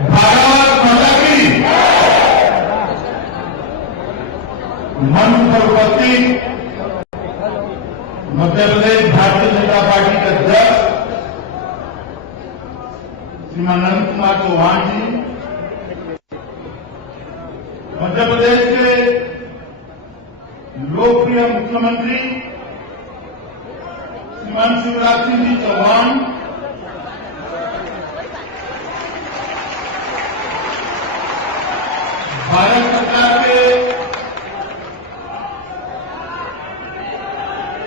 भारत माता की मंच पर उपस्थित मध्य प्रदेश भारतीय जनता पार्टी के अध्यक्ष श्रीमान अनंत कुमार चौहान जी, मध्य प्रदेश के लोकप्रिय मुख्यमंत्री श्रीमान शिवराज सिंह जी चौहान, भारत सरकार के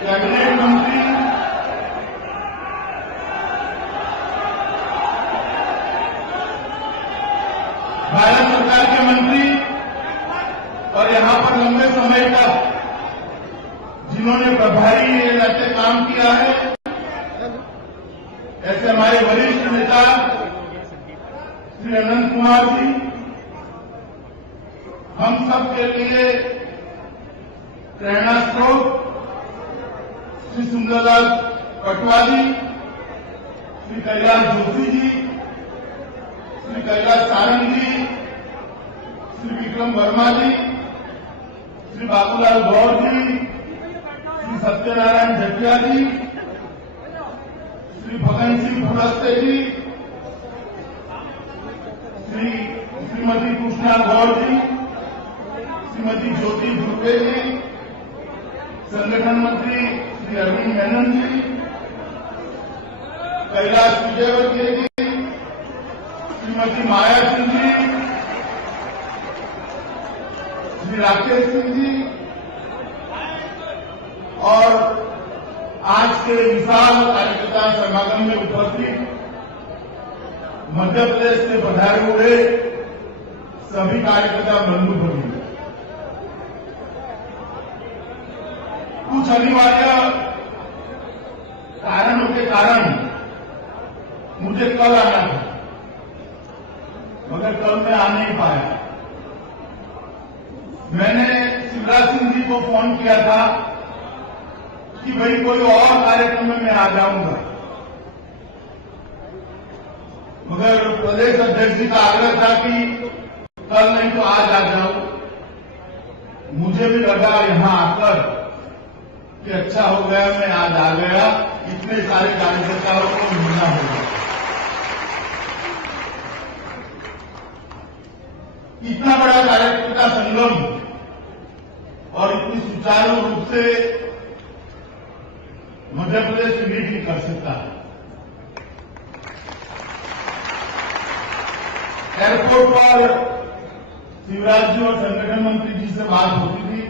कैबिनेट मंत्री भारत सरकार के मंत्री और यहां पर लंबे समय तक जिन्होंने प्रभारी रहते काम किया है, ऐसे हमारे वरिष्ठ नेता श्री अनंत कुमार जी, हम सब के लिए प्रेरणा स्रोत श्री सुंदरलाल पटवारी, श्री कैलाश जोशी जी, श्री कैलाश सारंग जी, श्री विक्रम वर्मा जी, श्री बाबूलाल गौर जी, श्री सत्यनारायण जटिया जी, श्री भगन सिंह फुलस्ते जी, श्रीमती कृष्णा गौर जी, श्रीमती ज्योति धुर्वे जी, संगठन मंत्री श्री अरविंद मेनन जी, कैलाश विजयवर्गीय जी, श्रीमती माया सिंह जी, श्री राकेश सिंह जी और आज के विशाल कार्यकर्ता समागम में उपस्थित मध्य प्रदेश से पधारे हुए सभी कार्यकर्ता बंधु भगिनी, कुछ अनिवार्य कारणों के कारण मुझे कल आना था, मगर कल मैं आ नहीं पाया। मैंने शिवराज सिंह जी को फोन किया था कि भाई कोई और कार्यक्रम में मैं आ जाऊंगा, मगर प्रदेश अध्यक्ष जी का आग्रह था कि कल नहीं तो आज आ जाऊं। मुझे भी लगा यहां आकर कि अच्छा हो गया मैं आज आ गया, इतने सारे कार्यकर्ताओं को मिलना होगा। इतना बड़ा कार्यकर्ता संगम और इतनी सुचारू रूप से मध्य प्रदेश से मीटिंग कर सकता है। एयरपोर्ट पर शिवराज जी और संगठन मंत्री जी से बात होती थी।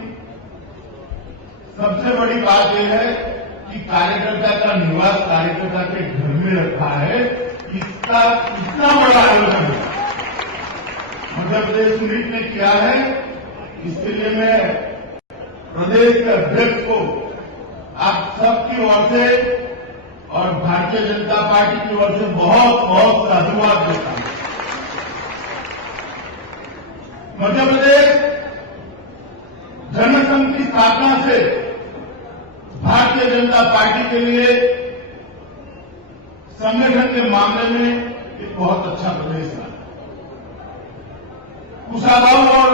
सबसे बड़ी बात यह है कि कार्यकर्ता का निवास कार्यकर्ता के घर में रखा है। इसका इतना बड़ा आयोजन मध्य प्रदेश मीट ने किया है। इसके लिए मैं प्रदेश के अध्यक्ष को आप सबकी ओर से और भारतीय जनता पार्टी की ओर से बहुत बहुत साधुवाद देता हूं। मध्य प्रदेश जनसंघ की स्थापना से भारतीय जनता पार्टी के लिए संगठन के मामले में एक बहुत अच्छा प्रदेश है। कुशाभाऊ और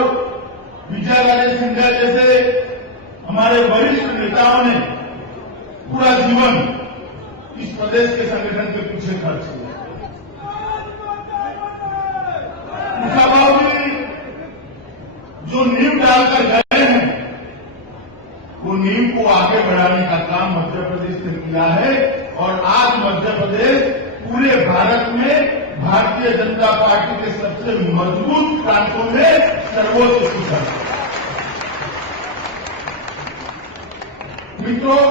विजय राजे सिंधिया जैसे हमारे वरिष्ठ नेताओं ने पूरा जीवन इस प्रदेश के संगठन के पीछे खर्च किया। कुशाभाऊ जी जो नींव डालकर गए हैं, वो नींव को आगे बढ़ाने का काम मध्य प्रदेश ने किया है और आज मध्य प्रदेश पूरे भारत में भारतीय जनता पार्टी के सबसे मजबूत प्रांतों में सर्वोच्च स्थित है। मित्रों,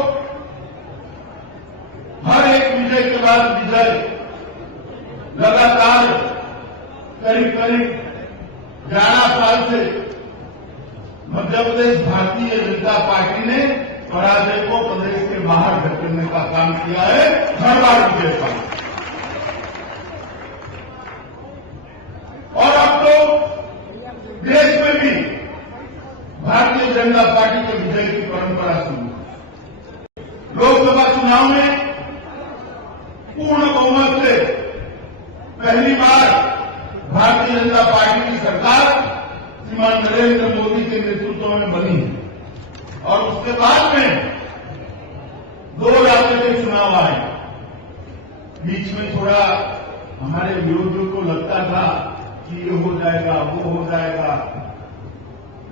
हर एक विजय के बाद विजय लगातार करीब करीब 11 साल से मध्य प्रदेश भारतीय जनता पार्टी ने पराजय को प्रदेश के बाहर धकेलने का काम किया है। हर बार विजय का और अब तो देश में भी भारतीय जनता पार्टी के विजय की परंपरा शुरू है। लोकसभा चुनाव में पूर्ण बहुमत से पहली बार भारतीय भारतीय जनता पार्टी की सरकार श्रीमान नरेंद्र मोदी के नेतृत्व में बनी है और उसके बाद में 2 राज्यों के चुनाव आए। बीच में थोड़ा हमारे विरोधियों को लगता था कि ये हो जाएगा, वो हो जाएगा,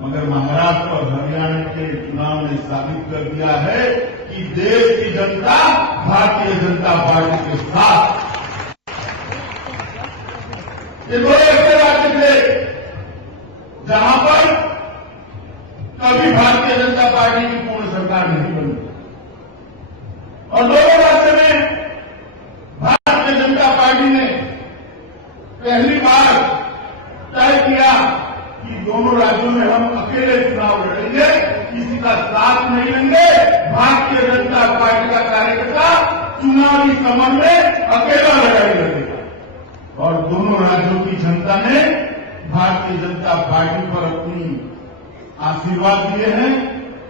मगर महाराष्ट्र और हरियाणा के चुनाव ने साबित कर दिया है कि देश की जनता भारतीय जनता पार्टी के साथ। ये 2 ऐसे राज्य थे जहां पर कभी भारतीय जनता पार्टी की पूर्ण सरकार नहीं बनी और 2 राज्य में भारतीय जनता पार्टी ने पहली बार तय किया कि दोनों राज्यों में हम अकेले चुनाव लड़ेंगे, किसी का साथ नहीं लेंगे। भारतीय जनता पार्टी का कार्यकर्ता चुनावी समर में अकेला लड़ाई लड़ेगा और दोनों राज्यों की जनता ने भारतीय जनता पार्टी पर अपनी आशीर्वाद दिए हैं।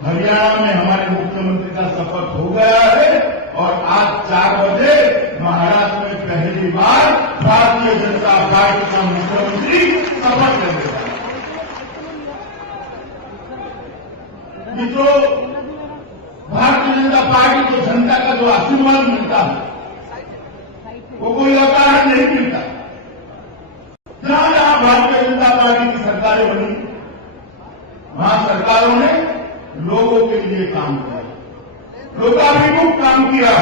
हरियाणा में हमारे मुख्यमंत्री का शपथ हो गया है और आज 4 बजे महाराष्ट्र में पहली बार भारतीय जनता पार्टी का मुख्यमंत्री शपथ लेंगे। ये जो भारतीय जनता पार्टी को जनता का जो आशीर्वाद मिलता है वो कोई अकारण नहीं मिलता। जहां जहां भारतीय जनता पार्टी की सरकारें बनी वहां सरकारों ने लोगों के लिए काम किया, लोकाभिमुख काम किया,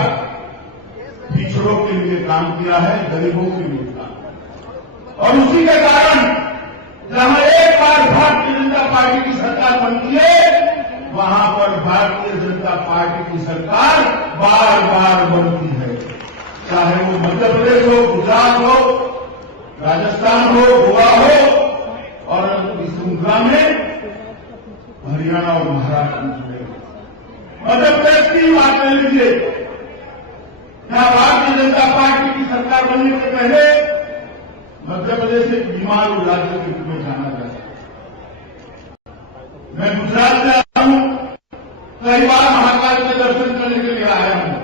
पिछड़ों के लिए काम किया है, गरीबों के लिए काम। और उसी के कारण जहां एक बार भारतीय जनता पार्टी की सरकार बनती है वहां पर भारतीय जनता पार्टी की सरकार बार बार बनती है, चाहे वो मध्य प्रदेश हो, गुजरात हो, राजस्थान हो, गोवा हो और इस श्रृंखला में हरियाणा और महाराष्ट्र में जुड़े। मध्य प्रदेश की बात ले लीजिए, यहां भारतीय जनता पार्टी की सरकार बनने से पहले मध्य प्रदेश एक बीमार राज्य के रूप में जाना जाता है। मैं गुजरात से आया हूं, कई बार महाकाल के दर्शन करने के लिए आया हूं।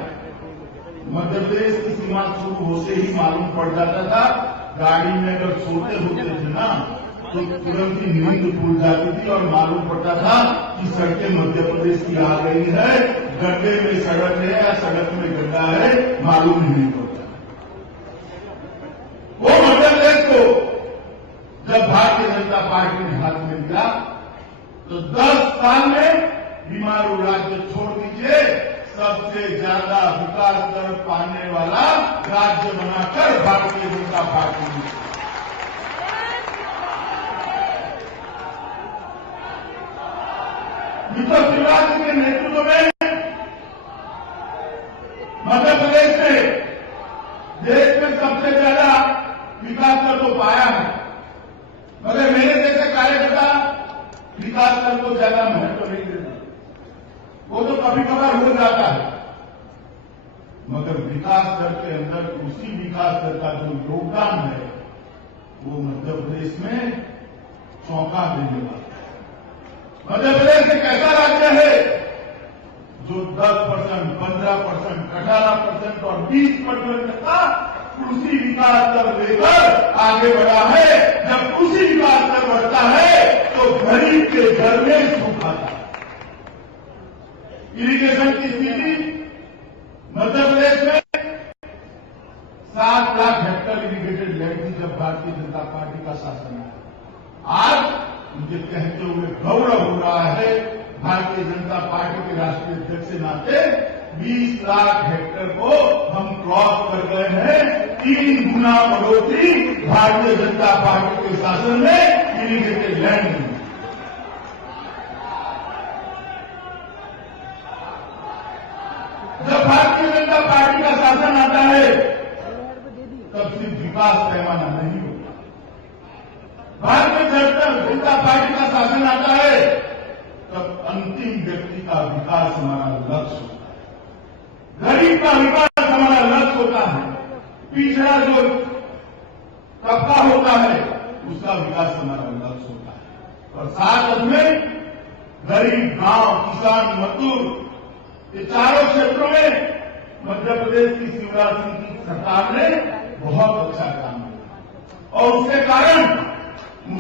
मध्य प्रदेश की सीमा शुरू होते ही मालूम पड़ जाता था, गाड़ी में अगर सोते होते थे ना तो तुरंत ही नींद खुल जाती थी और मालूम पड़ता था कि सड़कें मध्य प्रदेश की आ गई है, गड्ढे में सड़क है या सड़क में गड्ढा है, मालूम ही नहीं पड़ता। वो मध्य प्रदेश को जब भारतीय जनता पार्टी ने हाथ में लिया तो 10 साल में बीमारू राज्य छोड़ दीजिए, सबसे ज्यादा विकास दर पाने वाला राज्य बनाकर भारतीय जनता पार्टी ने शिवराज सिंह के नेतृत्व में मध्य प्रदेश ने देश में सबसे ज्यादा विकास कर तो पाया है, मगर मेरे जैसे कार्यकर्ता विकास कर को ज्यादा महत्व नहीं देते। वो तो कभी कभार हो जाता है, मगर विकास दर के अंदर उसी विकास दर का जो योगदान है वो मध्य प्रदेश में चौंका देने वाला। मध्य प्रदेश एक ऐसा राज्य है जो 10%, 15%, 18% और 20% का कृषि विकास दर लेकर आगे बढ़ा है। जब कृषि विकास दर बढ़ता है तो गरीब के घर में सुख आता है। इरिगेशन की स्थिति मध्य प्रदेश में 7 लाख हेक्टेयर इरिगेटेड लैंड थी जब भारतीय जनता पार्टी का शासन आया। आज मुझे कहते हुए गौरव हो रहा है, भारतीय जनता पार्टी के राष्ट्रीय अध्यक्ष के नाते 20 लाख हेक्टेयर को हम क्रॉस कर गए हैं। 3 गुना बढ़ोतरी भारतीय जनता पार्टी के शासन में इरिगेटेड लैंड में। जब भारतीय जनता पार्टी का शासन आता है तब सिर्फ विकास पैमाना नहीं होता। भारतीय जनता पार्टी का शासन आता है तब अंतिम व्यक्ति का विकास हमारा लक्ष्य होता है, गरीब का विकास हमारा लक्ष्य होता है, पिछड़ा जो तबका होता है उसका विकास हमारा लक्ष्य होता है। और साथ में गरीब, गांव, किसान, मजदूर, ये चारों क्षेत्रों में मध्य प्रदेश की शिवराज सिंह की सरकार ने बहुत अच्छा काम किया और उसके कारण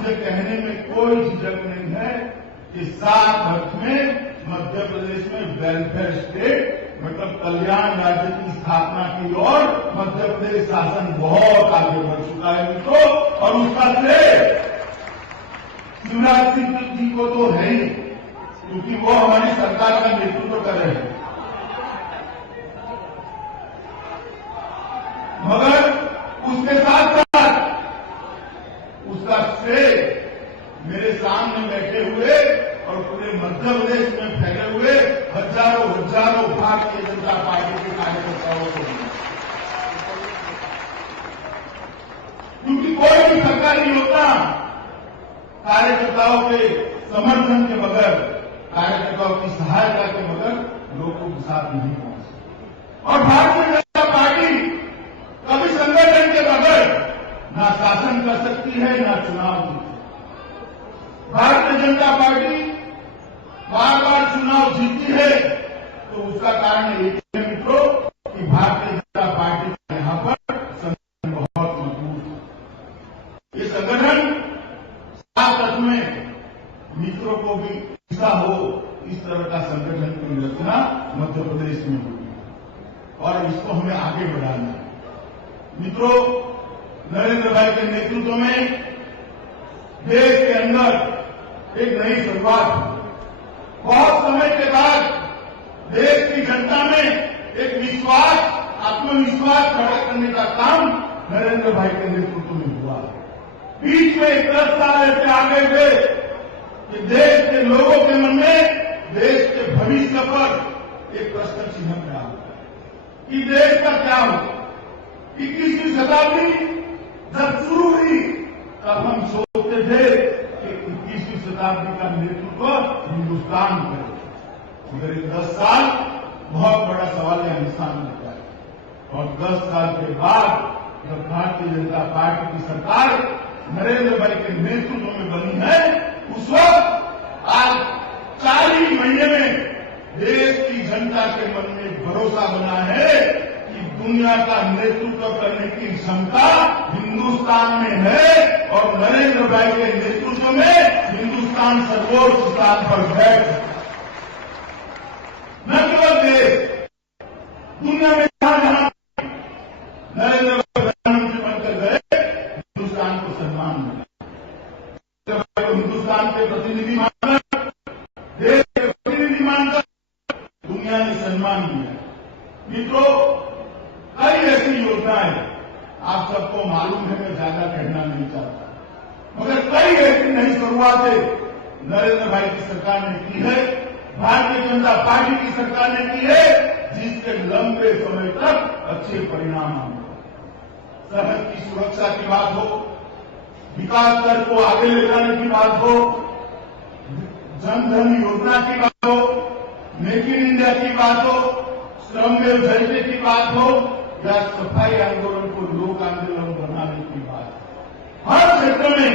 मुझे कहने में कोई झिझक नहीं है कि सात अर्थ में मध्य प्रदेश में वेलफेयर स्टेट मतलब कल्याण राज्य की स्थापना की ओर मध्य प्रदेश शासन बहुत आगे बढ़ चुका है मित्रों, और उसका श्रेय शिवराज सिंह जी को तो है ही, क्योंकि वो हमारी सरकार का नेतृत्व कर रहे हैं। मगर उसके साथ साथ उसका श्रेय मेरे सामने बैठे हुए और पूरे मध्य प्रदेश में फैले हुए हजारों हजारों भारतीय जनता पार्टी के कार्यकर्ताओं को, क्योंकि कोई भी सरकार नहीं होता कार्यकर्ताओं के समर्थन के बगैर, कार्यकर्ताओं की सहायता के बगैर लोगों के साथ नहीं पहुंच सकती। और भारतीय जनता पार्टी कभी संगठन के बगैर ना शासन कर सकती है ना चुनाव जीत सकती। भारतीय जनता पार्टी बार बार चुनाव जीती है तो उसका कारण एक है मित्रों कि भारतीय जनता पार्टी का यहां पर संगठन बहुत मजबूत है। ये संगठन सात अर्थ में मित्रों को भी ऐसा हो, इस तरह का संगठन की रचना मध्य प्रदेश में हुई और इसको हमें आगे बढ़ाना है। मित्रों, नरेंद्र भाई के नेतृत्व में देश के अंदर एक नई शुरुआत हुई। बहुत समय के बाद देश की जनता में एक विश्वास, आत्मविश्वास खड़ा करने का काम नरेंद्र भाई के नेतृत्व में हुआ। बीच में 10 साल ऐसे आ गए थे कि देश के लोगों के मन में देश के भविष्य पर एक प्रश्न चिन्ह खड़ा हुआ कि देश का क्या होगा। 21वीं शताब्दी जब शुरू हुई तब हम सोचते थे कि 21वीं शताब्दी का नेतृत्व हिंदुस्तान करेगा, मगर 10 साल बहुत बड़ा सवाल है हिंदुस्तान में क्या है। और 10 साल के बाद जब भारतीय जनता पार्टी की सरकार नरेंद्र भाई के नेतृत्व में बनी है, उस वक्त आज 4 ही महीने में देश की जनता के मन में भरोसा बना है कि दुनिया का नेतृत्व करने की क्षमता हिंदुस्तान में है और नरेंद्र भाई के नेतृत्व में हिंदुस्तान सर्वोच्च स्थान पर बैठ न केवल देश, दुनिया में जहां जहां नरेंद्र भाई प्रधानमंत्री बनकर गए हिंदुस्तान को सम्मान मिला, हिंदुस्तान के प्रतिनिधि मानकर, देश के प्रतिनिधि मानकर दुनिया ने सम्मान दिया। मित्रों, कई ऐसी योजनाएं आप सबको मालूम है, मैं ज्यादा कहना नहीं चाहता, मगर कई ऐसी नई शुरुआतें नरेंद्र भाई की सरकार ने की है, भारतीय जनता पार्टी की सरकार ने की है, जिसके लंबे समय तक अच्छे परिणाम आए। सरहद की सुरक्षा की बात हो, विकास दर को आगे ले जाने की बात हो, जन धन योजना की बात हो, मेक इन इंडिया की बात हो, श्रमदेव जयते की बात हो या सफाई आंदोलन को लोक आंदोलन बनाने की बात, हर क्षेत्र में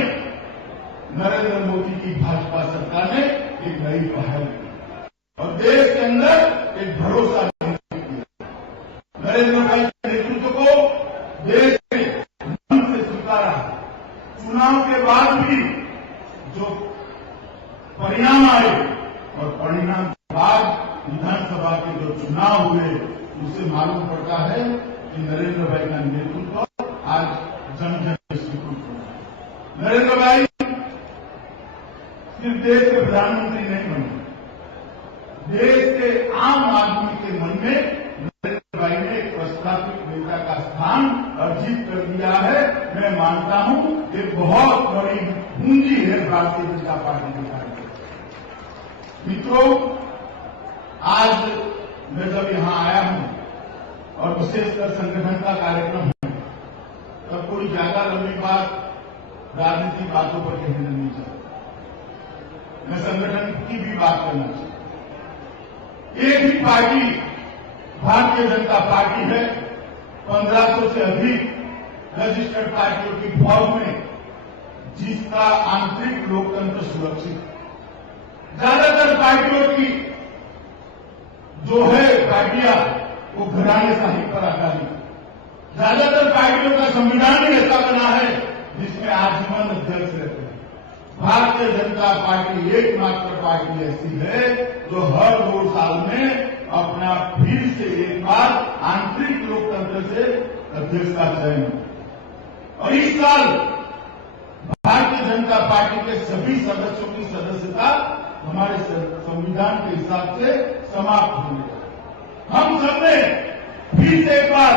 नरेंद्र मोदी की भाजपा सरकार ने एक नई पहल की और देश के अंदर एक भरोसा किया। नरेंद्र भाई के नेतृत्व को देश ने मन से स्वीकारा। चुनाव के बाद भी जो परिणाम आए और परिणाम के बाद विधानसभा के जो चुनाव हुए, उससे मालूम पड़ता है कि नरेंद्र भाई का नेतृत्व आज जन जन में स्वीकृत हुआ। नरेंद्र भाई सिर्फ देश के प्रधानमंत्री नहीं बने, देश के आम आदमी के मन में नरेंद्र भाई ने एक प्रस्थापित नेता का स्थान अर्जित कर दिया है। मैं मानता हूं ये बहुत बड़ी पूंजी है भारतीय जनता पार्टी के कार्यकर्ता। मित्रों, आज मैं जब यहां आया हूं और विशेषकर संगठन का कार्यक्रम है, तब कोई ज्यादा लंबी बात राजनीतिक बातों पर कहना नहीं चाहता, मैं संगठन की भी बात करना चाहता। एक ही पार्टी भारतीय जनता पार्टी है, 1500 से अधिक रजिस्टर्ड पार्टियों की फौज में, जिसका आंतरिक लोकतंत्र सुरक्षित है। ज्यादातर पार्टियों की जो है पार्टियां वो घरानेशाही पर आधारित, ज्यादातर पार्टियों का संविधान ही ऐसा बना है जिसमें आजीवन अध्यक्ष रहते हैं। भारतीय जनता पार्टी एकमात्र पार्टी ऐसी है जो हर 2 साल में अपना फिर से एक बार आंतरिक लोकतंत्र से अध्यक्ष का चयन, और इस साल भारतीय जनता पार्टी के सभी सदस्यों की सदस्यता हमारे संविधान के हिसाब से समाप्त होगी। हम सबने फिर से एक बार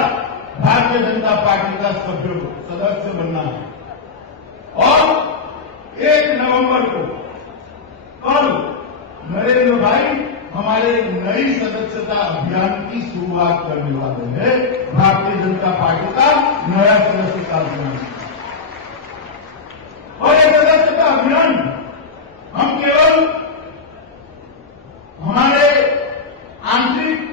भारतीय जनता पार्टी का सदस्य बनना है, और 1 नवंबर को कल नरेंद्र भाई हमारे नई सदस्यता अभियान की शुरुआत करने वाले हैं। भारतीय जनता पार्टी का नया सदस्यता अभियान, और ये सदस्यता अभियान हम केवल हमारे आंतरिक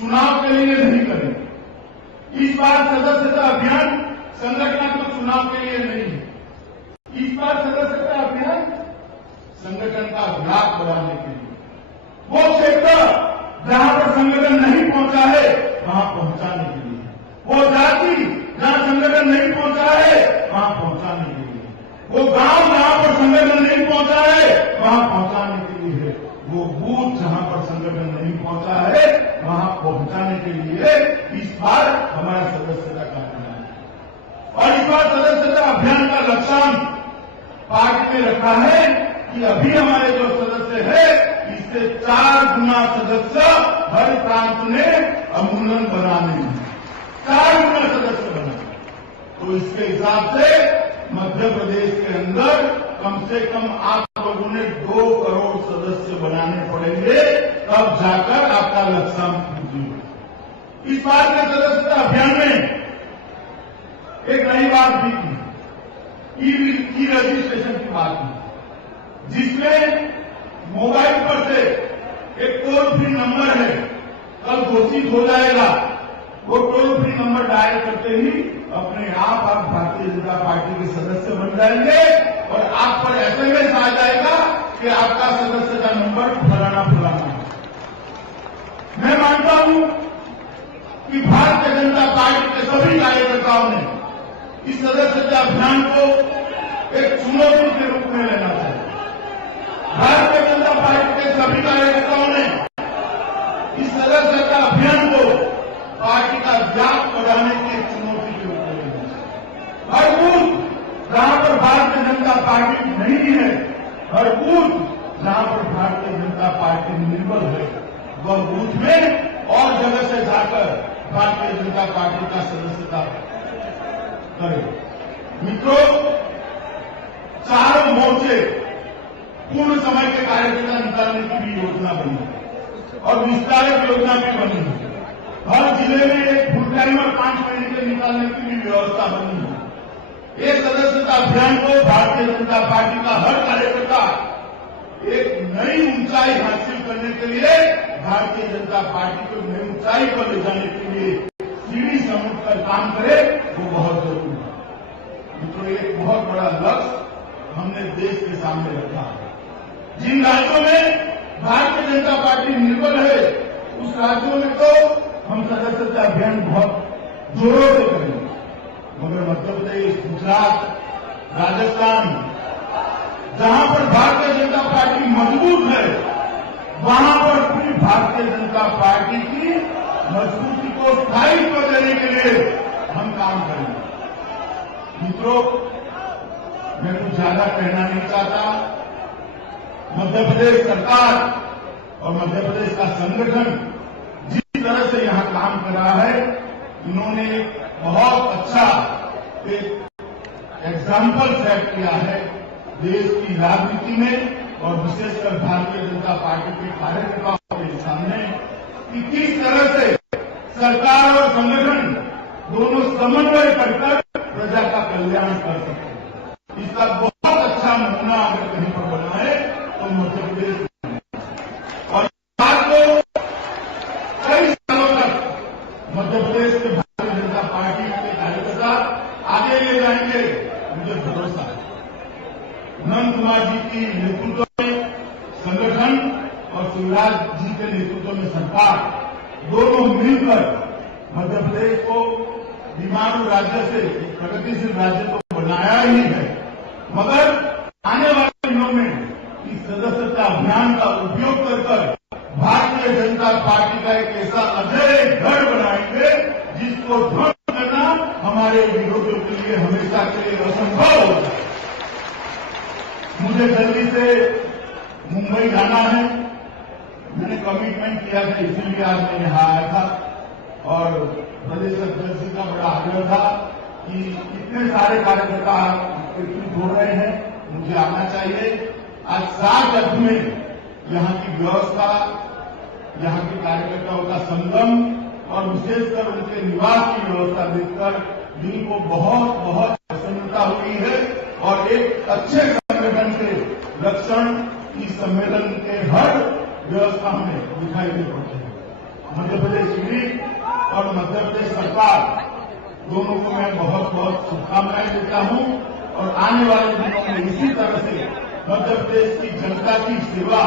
चुनाव के लिए नहीं करेंगे। इस बार सदस्यता अभियान संगठनात्मक चुनाव के लिए नहीं, इस बार सदस्यता अभियान संगठन का व्याप बढ़ाने के लिए, वो क्षेत्र जहां पर संगठन नहीं पहुंचा है वहां पहुंचाने के लिए, वो जाति जहां संगठन नहीं पहुंचा है वहां पहुंचाने के लिए, वो गांव जहां पर संगठन नहीं पहुंचा है वहां पहुंचाने के लिए है, वो बूथ जहां पर संगठन नहीं पहुंचा है वहां पहुंचाने के लिए इस बार हमारा सदस्यता का अभियान है। और इस बार सदस्यता अभियान का लक्ष्य पार्टी ने रखा है कि अभी हमारे जो सदस्य है इससे 4 गुना सदस्य हर प्रांत में अमूलन बनाने हैं, 4 गुना सदस्य बनाने। तो इसके हिसाब से मध्य प्रदेश के अंदर कम से कम आप लोगों ने 2 करोड़ सदस्य बनाने पड़ेंगे, तब जाकर आपका लक्ष्य पूरी। इस बार के सदस्यता अभियान में एक नई बात भी की, ई रजिस्ट्रेशन की बात की, जिसमें मोबाइल पर से एक टोल फ्री नंबर है, कल घोषित हो जाएगा, वो टोल फ्री नंबर डायल करते ही अपने आप भारतीय जनता पार्टी के सदस्य बन जाएंगे, और आप पर एसएमएस आ जाएगा कि आपका सदस्य का नंबर फलाना फलाना है। मैं मानता हूं कि भारतीय जनता पार्टी के सभी कार्यकर्ताओं ने इस सदस्यता अभियान को एक चुनौती के रूप में लेना चाहिए। भारतीय जनता पार्टी के सभी कार्यकर्ताओं ने इस सदस्यता अभियान को पार्टी का व्याप बढ़ाने की चुनौती के रूप में लेना चाहिए। हर बूथ जहां पर भारतीय जनता पार्टी नहीं है, हर बूथ जहां पर भारतीय जनता पार्टी निर्बल है, वह बूथ में और जगह से जाकर भारतीय जनता पार्टी का सदस्यता करें। मित्रों, चारों मोर्चे पूर्ण समय के कार्यकर्ता निकालने की भी योजना बनी है, और विस्तारित योजना भी बनी है। हर जिले में एक फुल टाइमर 5 महीने के निकालने की भी व्यवस्था बनी है। ये सदस्यता अभियान को भारतीय जनता पार्टी का हर कार्यकर्ता एक नई ऊंचाई हासिल करने के लिए, भारतीय जनता पार्टी को नई ऊंचाई पर ले जाने के लिए सीढ़ी समूह कर काम करे, वो बहुत जरूरी है। मित्रों, एक बहुत बड़ा लक्ष्य हमने देश के सामने रखा है। जिन राज्यों में भारतीय जनता पार्टी निर्बल है, उस राज्यों में तो हम सदस्यता अभियान बहुत जोरों से करेंगे, मगर मध्य प्रदेश, गुजरात, राजस्थान, जहां पर भारतीय जनता पार्टी मजबूत है, वहां पर पूरी भारतीय जनता पार्टी की मजबूती को स्थायित्व देने के लिए हम काम करेंगे। मित्रों, मैं कुछ ज्यादा कहना नहीं चाहता। मध्य प्रदेश सरकार और मध्य प्रदेश का संगठन जिस तरह से यहां काम कर रहा है, इन्होंने एक बहुत अच्छा एक एग्जाम्पल सेट किया है देश की राजनीति में, और विशेषकर भारतीय जनता पार्टी के कार्यकर्ताओं के सामने, कि किस तरह से सरकार और संगठन दोनों समन्वय कर प्रजा का कल्याण कर सकते हैं। इसका बहुत अच्छा नमूना अगर कहीं पर बना है तो मध्य प्रदेश में, और बात को कई सालों तक मध्य प्रदेश के भारतीय जनता पार्टी के कार्यकर्ता आगे ले जाएंगे, मुझे भरोसा है। नंद कुमार जी की नेतृत्व में संगठन और शिवराज जी के नेतृत्व में सरकार, दोनों मिलकर मध्य प्रदेश को बीमारू राज्य से प्रगतिशील राज्य को बनाया ही है, मगर आने वाले दिनों में इस सदस्यता अभियान का उपयोग कर भारतीय जनता पार्टी का एक ऐसा अजय गढ़ बनाएंगे जिसको ध्वस्त करना हमारे विरोधियों के लिए हमेशा के लिए असंभव होता है। मुझे जल्दी से मुंबई जाना है। मैंने कमिटमेंट किया था, इसीलिए आज मैं यहां आया था और प्रदेश अध्यक्ष का बड़ा आग्रह था कि इतने सारे कार्यकर्ता एकत्रित हो रहे हैं, मुझे आना चाहिए। आज 7 अर्थ में यहां की व्यवस्था, यहां के कार्यकर्ताओं का संगम और विशेषकर उनके निवास की व्यवस्था देखकर दिल को बहुत बहुत प्रसन्नता हुई है और एक अच्छे संगठन के लक्षण इस सम्मेलन के हर व्यवस्था में दिखाई दे पड़ते हैं। मध्य प्रदेश यूनिट और मध्य प्रदेश सरकार दोनों को मैं बहुत बहुत शुभकामनाएं देता हूं और आने वाले दिनों में इसी तरह से मध्य प्रदेश की जनता की सेवा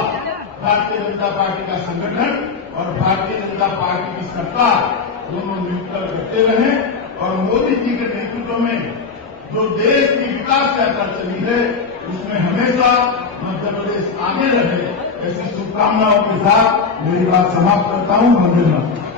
भारतीय जनता पार्टी का संगठन और भारतीय जनता पार्टी की सरकार दोनों मिलकर करते रहें और मोदी जी के नेतृत्व में जो देश की विकास यात्रा चली है उसमें हमेशा मध्य प्रदेश आगे रहे, ऐसी शुभकामनाओं के साथ मेरी बात समाप्त करता हूं। वंदे मातरम।